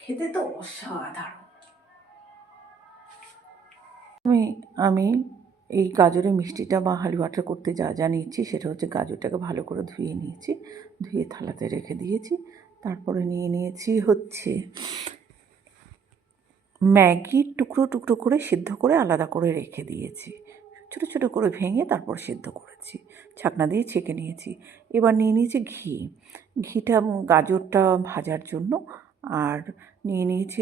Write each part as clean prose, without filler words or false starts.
খেতে তো অসাধারণ। আমি এই গাজরের মিষ্টিটা বা হালুয়াটা করতে যা যা নিয়েছি সেটা হচ্ছে গাজরটাকে ভালো করে ধুয়ে নিয়েছি, ধুয়ে থালাতে রেখে দিয়েছি। তারপরে নিয়ে নিয়েছি হচ্ছে ম্যাগি টুকরো টুকরো করে সিদ্ধ করে আলাদা করে রেখে দিয়েছি, ছোটো ছোটো করে ভেঙে তারপর সিদ্ধ করেছি, ছাকনা দিয়ে ছেঁকে নিয়েছি। এবার নিয়ে নিয়েছি ঘিটা গাজরটা ভাজার জন্য। আর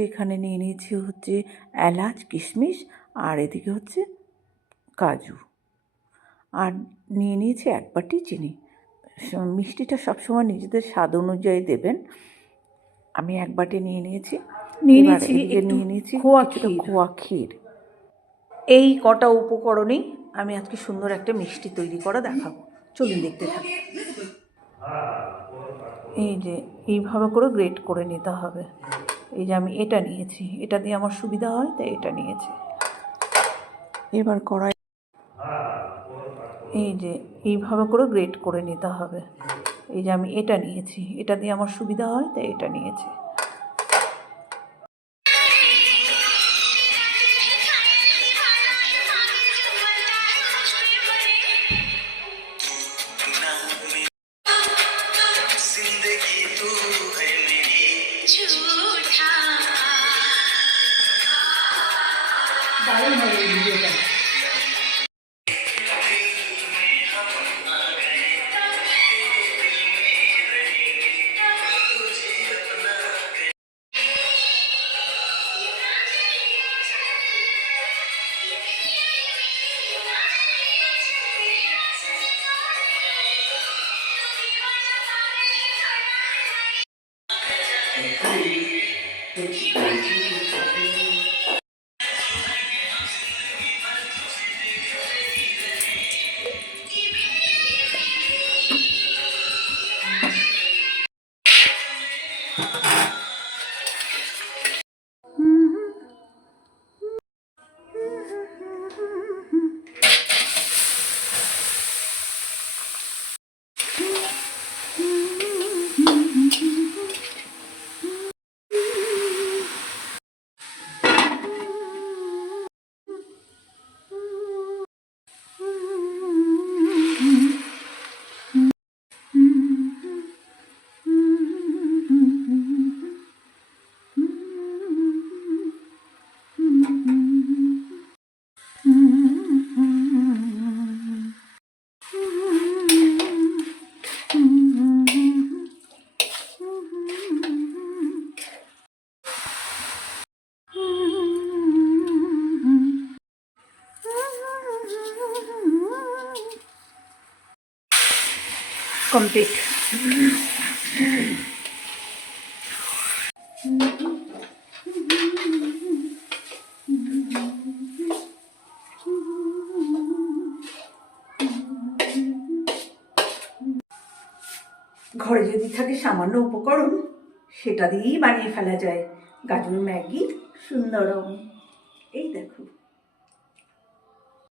এখানে নিয়ে নিয়েছি হচ্ছে এলাচ, কিশমিশ, আর এদিকে হচ্ছে কাজু, আর নিয়ে নিয়েছি 1 বাটি চিনি। মিষ্টিটা সবসময় নিজেদের স্বাদ অনুযায়ী দেবেন। আমি 1 বাটি নিয়ে নিয়েছি। খোয়া ক্ষীর। এই কটা উপকরণেই আমি আজকে সুন্দর একটা মিষ্টি তৈরি করা দেখাবো, চলুন দেখতে থাকি। এই যে এইভাবে করে গ্রেট করে নিতে হবে। এই যে আমি এটা নিয়েছি, এটা দিয়ে আমার সুবিধা হয় তাই এটা নিয়েছি। এবার এই যে এইভাবে করে গ্রেট করে নিতে হবে। এই যে আমি এটা নিয়েছি, এটা দিয়ে আমার সুবিধা হয় তাই এটা নিয়েছি। দারুণ হবে এই ভিডিওটা। কমপ্লিট। ঘরে যদি থাকে সামান্য উপকরণ, সেটা দিয়েই বানিয়ে ফেলা যায় গাজর ম্যাগি সুন্দরম। এই দেখো।